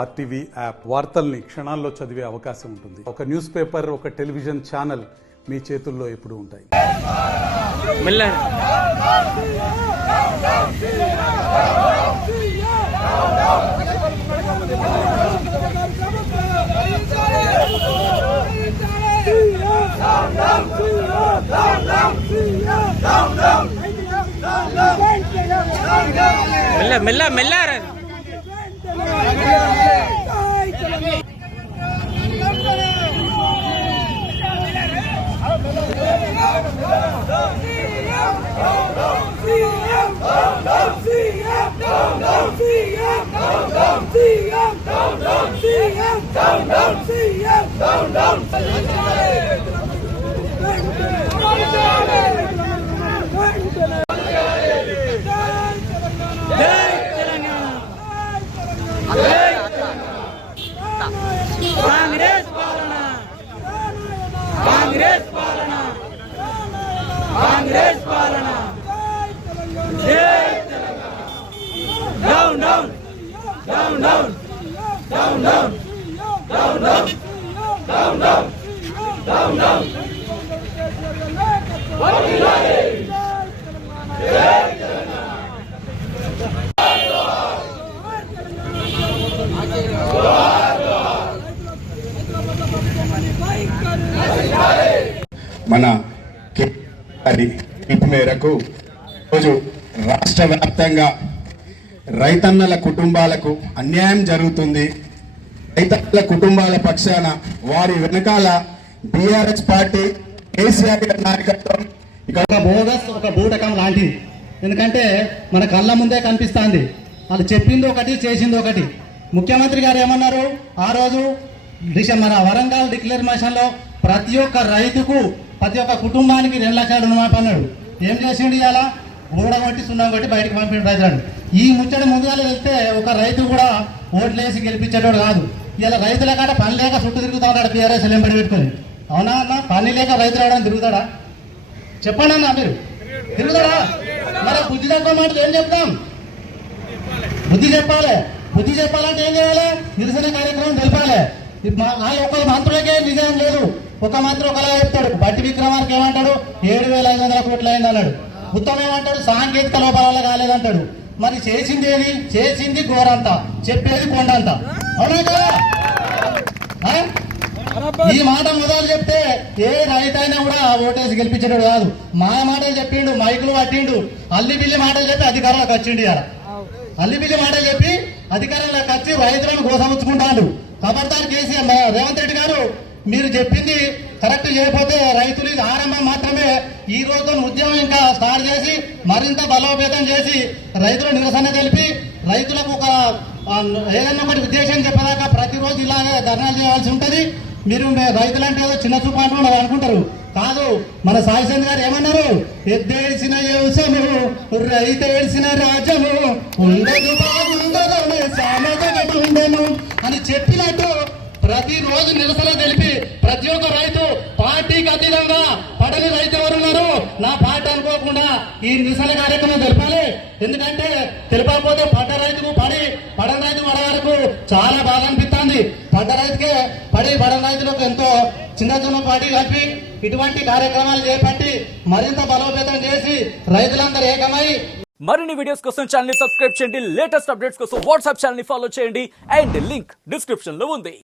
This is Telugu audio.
ఆర్టీవీ యాప్ వార్తల్ని క్షణాల్లో చదివే అవకాశం ఉంటుంది. ఒక న్యూస్ పేపర్, ఒక టెలివిజన్ ఛానల్ మీ చేతుల్లో ఎప్పుడూ ఉంటాయి. మెల్ల మెల్ల కాంగ్రెస్ పాలన down down down down down down down down down down down down మన పిలుపు మేరకు రోజు రాష్ట్ర వ్యాప్తంగా రైతన్నల కుటుంబాలకు అన్యాయం జరుగుతుంది. రైతన్నల కుటుంబాల పక్షాన వారి వెనకాల బీఆర్ఎస్ పార్టీ కేసీఆర్ నాయకత్వం ఇక్కడ బోగస్ ఒక బూటకం లాంటిది. ఎందుకంటే మన కళ్ళ ముందే కనిపిస్తుంది. వాళ్ళు చెప్పింది ఒకటి, చేసింది ఒకటి. ముఖ్యమంత్రి గారు ఏమన్నారు ఆ రోజు మన వరంగల్ డిక్లరేషన్లో ప్రతి ఒక్క రైతుకు, ప్రతి ఒక్క కుటుంబానికి 2 లక్షల రుణమాఫీ అన్నాడు. ఏం చేసిండు? ఇలా ఊడగొట్టి కొట్టి సున్నం కొట్టి బయటకు పంపిణీ రైతులను. ఈ ముచ్చట ముందుగా వెళ్తే ఒక రైతు కూడా ఓట్లేసి గెలిపించేటోడు కాదు. ఇలా రైతుల కాడ పని లేక చుట్టూ తిరుగుతా ఉన్నాడు టీఆర్ఎస్ ఎంబడి పెట్టుకొని. అవునా అన్న? పని లేక రైతులు అవడానికి తిరుగుతాడా? చెప్పండి అన్న, మీరు తిరుగుతాడా? మరి బుద్ధి తక్కువ మాట ఏం చెప్తాం? బుద్ధి చెప్పాలి. బుద్ధి చెప్పాలంటే ఏం చేయాలి? నిరసన కార్యక్రమం తెలపాలి. ఒక మంత్రులకే నిజం లేదు. ఒక మంత్రి ఒకలా చెప్తాడు. బట్టి విక్రమార్క ఏమంటాడు? 7,500 కోట్లు అయింది అన్నాడు. ఉత్తమ్ ఏమంటాడు? సాంకేతిక లోపాల వల్ల కాలేదంటాడు. మరి చేసింది ఏది? చేసింది ఘోరంతా, చెప్పేది కొండంతా. అవునా కదా? ఈ మాట మొదలు చెప్తే ఏ రైతైనా కూడా ఓటేసి గెలిపించేటాడు కాదు. మా మాటలు చెప్పిండు, మైకులు పట్టిండు, అల్లి బిల్లి మాటలు చెప్పి అధికారంలోకి వచ్చిండు. ఇలా అల్లి బిల్లి మాటలు చెప్పి అధికారంలోకి వచ్చి రైతులను గోసముచ్చుకుంటాడు. ఖబర్దార్ కేసీఆర్ రేవంత్ రెడ్డి గారు, మీరు చెప్పింది కరెక్ట్ చేయకపోతే రైతులు ఇది ఆరంభం మాత్రమే. ఈ రోజు ఉద్యమం ఇంకా స్టార్ట్ చేసి మరింత బలోపేతం చేసి రైతుల నిరసన తెలిపి రైతులకు ఒక ఏదైనా ఒకటి ఉద్దేశం చెప్పేదాకా ప్రతిరోజు ఇలాగే ధర్నాలు చేయాల్సి ఉంటుంది. మీరు రైతులంటే ఏదో చిన్న చూపు అంటున్నారు అనుకుంటారు. కాదు, మన సాయిచంద్ గారు ఏమన్నారు? ఎద్దేసిన వ్యవసాయము రైతేసిన రాజ్యము ఉండదు బాగుండదు అని చెప్పినట్టు ప్రతిరోజు నిరసన తెలిపి ప్రతి ఒక్క రైతు పార్టీకి అతీతంగా పడని రైతు ఎవరున్నారు నా పార్టీ అనుకోకుండా ఈ నిరసన కార్యక్రమం తెలపాలి. ఎందుకంటే తెలపకపోతే పడ్డ రైతుకు పడని రైతు పడ వరకు చాలా బాగా అనిపిస్తుంది. పడ్డ రైతుకే పడని రైతులకు ఎంతో చిన్న పార్టీ కలిపి ఇటువంటి కార్యక్రమాలు చేపట్టి మరింత బలోపేతం చేసి రైతులందరూ ఏకమై మరిన్ని వీడియోస్ కోసం ఛానల్ ని సబ్స్క్రైబ్ చేయండి. లేటెస్ట్ అప్డేట్స్ కోసం వాట్సాప్ ఛానల్ ని ఫాలో చేయండి. అండ్ లింక్ డిస్క్రిప్షన్ లో ఉంది.